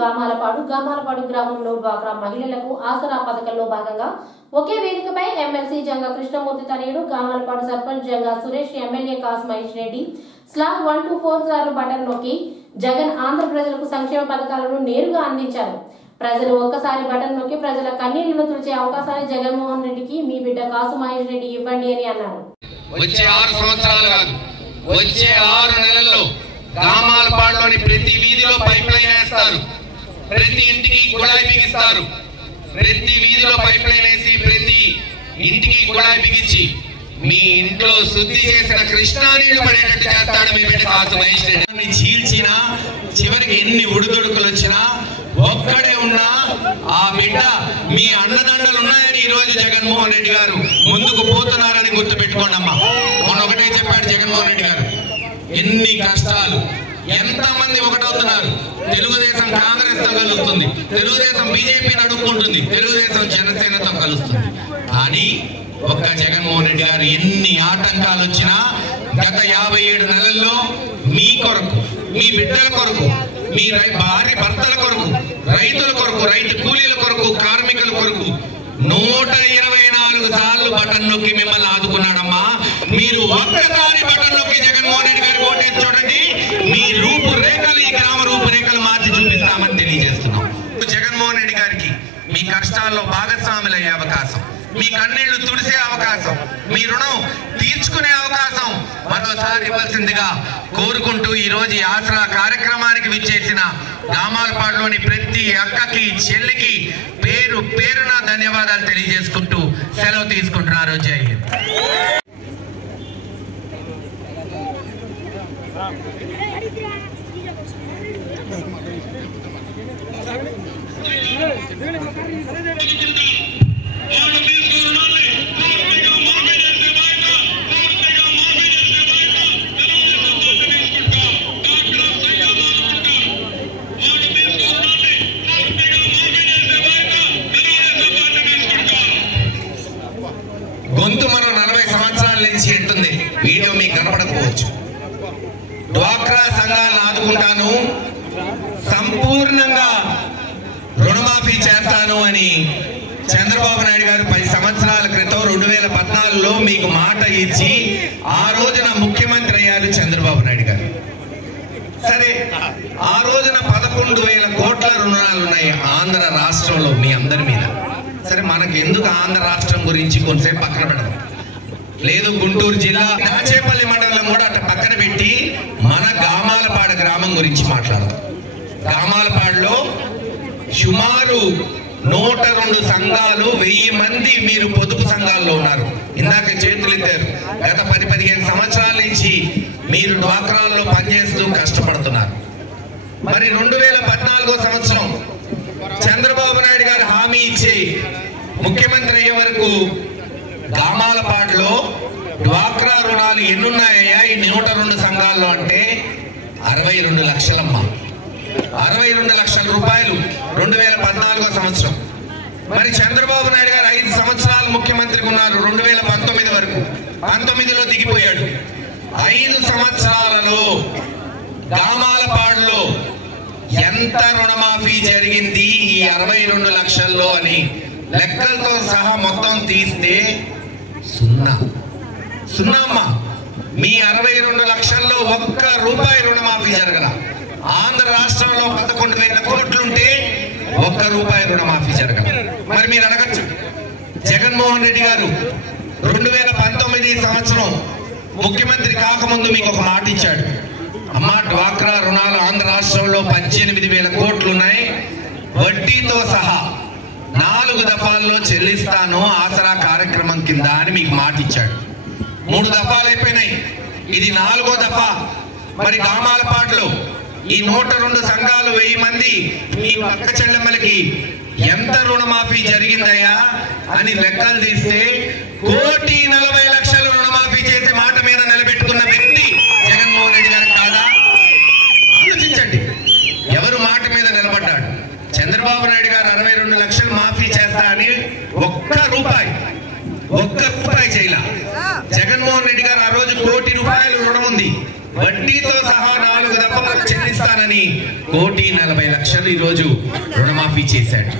గామాలపాడు గ్రామంలో డ్వాక్రా మహిళలకు ఆసరా పథకంలో భాగంగా ఒకే వేదికపై ఎమ్మెల్సీ జంగా కృష్ణమూర్తి తనయుడు Gamalapadu sarpanch Janga Suresh MLA Kasu Mahesh Reddy slab 1 to 4 సార్లు బటన్ నొక్కి జగన్ ఆంధ్ర ప్రజలకు సంక్షేమ పథకాలను నేరుగా అందించారు. ప్రజలు ఒక్కసారి బటన్ నొక్కి ప్రజల కన్నీళ్లను తుడిచే అవకాశాన్ని జగన్మోహన్ రెడ్డికి మీ బిడ్డ కాసు మహేష్ రెడ్డి ఇవ్వండి అని అన్నారు. వచ్చే 6 సంవత్సరాలు కాదు, వచ్చే 6 నెలల్లో గామాలపాడులోని ప్రతి వీధిలో పైప్ లైన్ వేస్తారు, ప్రతి ఇంటికి కుళాయి బిగిస్తారు, ప్రతి వీధిలో పైప్ లైన్ వేసి ప్రతి ఇంటికి కుళాయి బిగించి మీ ఇంట్లో శుద్ధి చేసిన కృష్ణా నీళ్లు పడేటట్టు చేస్తాడు మీ బిడ్డ కాసు మహేష్ రెడ్డి. చీల్చినా చివరికి ఎన్ని ఉడుదుడుకులు వచ్చినా ఒక్కడే ఉన్నా ఆ బిడ్డ మీ అన్నదండలు ఉన్నాయని ఈ రోజు జగన్మోహన్ రెడ్డి గారు ముందుకు పోతున్నారని గుర్తు పెట్టుకోండి అమ్మా. మొన్న ఒకటే చెప్పాడు జగన్మోహన్ రెడ్డి గారు, ఎన్ని కష్టాలు, ఎంతమంది ఒకటవుతున్నారు. తెలుగుదేశం కాంగ్రెస్ తో కలుస్తుంది, తెలుగుదేశం బీజేపీని అడుక్కుంటుంది, తెలుగుదేశం జనసేనతో కలుస్తుంది. కానీ ఒక్క జగన్మోహన్ రెడ్డి గారు ఎన్ని ఆటంకాలు వచ్చినా గత 57 నెలల్లో మీ కొరకు, మీ బిడ్డల కొరకు, మీ భార్య భర్తల కొరకు, రైతుల కొరకు, రైతు కూలీల కొరకు, కార్మికుల కొరకు 124 సార్లు బటన్ నొక్కి మిమ్మల్ని ఆదుకున్నాడమ్మా. మీరు ఒక్కసారి బటన్ నొక్కి జగన్మోహన్ రెడ్డి గారు ఓటేసి చూడండి, మీ రూపురేఖలు, ఈ గ్రామ రూపురేఖలు మార్చి చూపిస్తామని తెలియజేస్తున్నాం. జగన్మోహన్ రెడ్డి గారికి మీ కష్టాల్లో భాగస్వాములయ్యే అవకాశం, మీ కన్నీళ్లు తుడిసే అవకాశం, మీ రుణం తీర్చుకునే అవకాశం మరోసారి ఇవ్వాల్సిందిగా కోరుకుంటూ ఈ రోజు ఆసరా కార్యక్రమానికి విచ్చేసిన గామాలపాడులోని ప్రతి అక్కకి, చెల్లికి పేరు పేరున ధన్యవాదాలు తెలియజేసుకుంటూ సెలవు తీసుకుంటున్నారు. జై హింద్. గొంతు మనం 40 సంవత్సరాల నుంచి ఉంటుంది, వీడియో మీకు కనపడకపోవచ్చు. డ్వాక్రా సంఘాలను ఆదుకుంటాను, సంపూర్ణంగా రుణమాఫీ చేస్తాను అని చంద్రబాబు నాయుడు గారు 10 సంవత్సరాల క్రితం 2014లో మీకు మాట ఇచ్చి ఆ రోజున ముఖ్యమంత్రి అయ్యారు చంద్రబాబు నాయుడు గారు. సరే, ఆ రోజున 11,000 కోట్ల రుణాలు ఉన్నాయి ఆంధ్ర రాష్ట్రంలో మీ అందరి మీద. సరే, మనకు ఎందుకు ఆంధ్ర రాష్ట్రం గురించి కొంతసేపు పక్కన పెడదాం. లేదు, గుంటూరు జిల్లా నాచేపల్లి మండలం కూడా అట్లా పక్కన పెట్టి మన గామాలపాడు గ్రామం గురించి మాట్లాడదాం. గామాలపాడులో సుమారు 102 సంఘాలు, 1000 మంది మీరు పొదుపు సంఘాల్లో ఉన్నారు. ఇందాక చేతులు ఎత్తారు. గత 10-15 సంవత్సరాల నుంచి మీరు డ్వాక్రాల్లో పనిచేస్తూ కష్టపడుతున్నారు. మరి 2014 సంవత్సరం చంద్రబాబు నాయుడు గారు హామీ ఇచ్చి ముఖ్యమంత్రి అయ్యే వరకు గామాలపాడులో డ్వాక్రా రుణాలు ఎన్నున్నాయా ఈ 102 సంఘాల్లో అంటే 62 లక్షలమ్మ. 62 లక్షల రూపాయలు 2014 సంవత్సరం. మరి చంద్రబాబు నాయుడు గారు 5 సంవత్సరాలు ముఖ్యమంత్రిగా ఉన్నారు, 2019 వరకు. 19లో దిగిపోయాడు. 5 సంవత్సరాలలో గామాలపాడులో ఎంత రుణమాఫీ జరిగింది ఈ 62 లక్షల్లో అని లెక్కలతో సహా మొత్తం తీస్తే 0 అమ్మా. మీ 62 లక్షల్లో ఒక్క రూపాయి రుణమాఫీ జరగల. ఆంధ్ర రాష్ట్రంలో 11,000 కోట్లుంటే ఒక్క రూపాయి రుణమాఫీ జరగల. మరి మీరు అడగచ్చు, జగన్మోహన్ రెడ్డి గారు 2019 సంవత్సరం ముఖ్యమంత్రి కాకముందు మీకు ఒక మాట ఇచ్చాడు. అమ్మా, డ్వాక్రా రుణాలు ఆంధ్ర రాష్ట్రంలో 18,000 కోట్లు ఉన్నాయి, వడ్డీతో సహా 4 దఫాల్లో చెల్లిస్తాను ఆసరా కార్యక్రమం కింద అని మీకు మాట ఇచ్చాడు. 3 దఫాలు అయిపోయినాయి, ఇది 4వ దఫా. మరి గామాలపాడులో ఈ 102 సంఘాలు, 1000 మంది మీ పక్క చెల్లెమ్మలకి ఎంత రుణమాఫీ జరిగిందయ్యా అని లెక్కలు తీస్తే 1,40,00,000 రుణమాఫీ చేసే మాట మీద నిలబెట్టుకున్న వ్యక్తి జగన్మోహన్ రెడ్డి గారు కాదా? ఆలోచించండి, ఎవరు మాట మీద నిలబడ్డాడు. చంద్రబాబు నాయుడు గారు 62 లక్షలు మాఫీ చేస్తా అని ఒక్క రూపాయి చేయలా. జగన్మోహన్ రెడ్డి గారు ఆ రోజు 1,00,00,000 రూపాయలు రుణం ఉంది, వడ్డీతో సహా 4 దఫాలు చెల్లిస్తారు. ఇస్తానని 1,40,00,000 ఈరోజు రుణమాఫీ చేశాడు.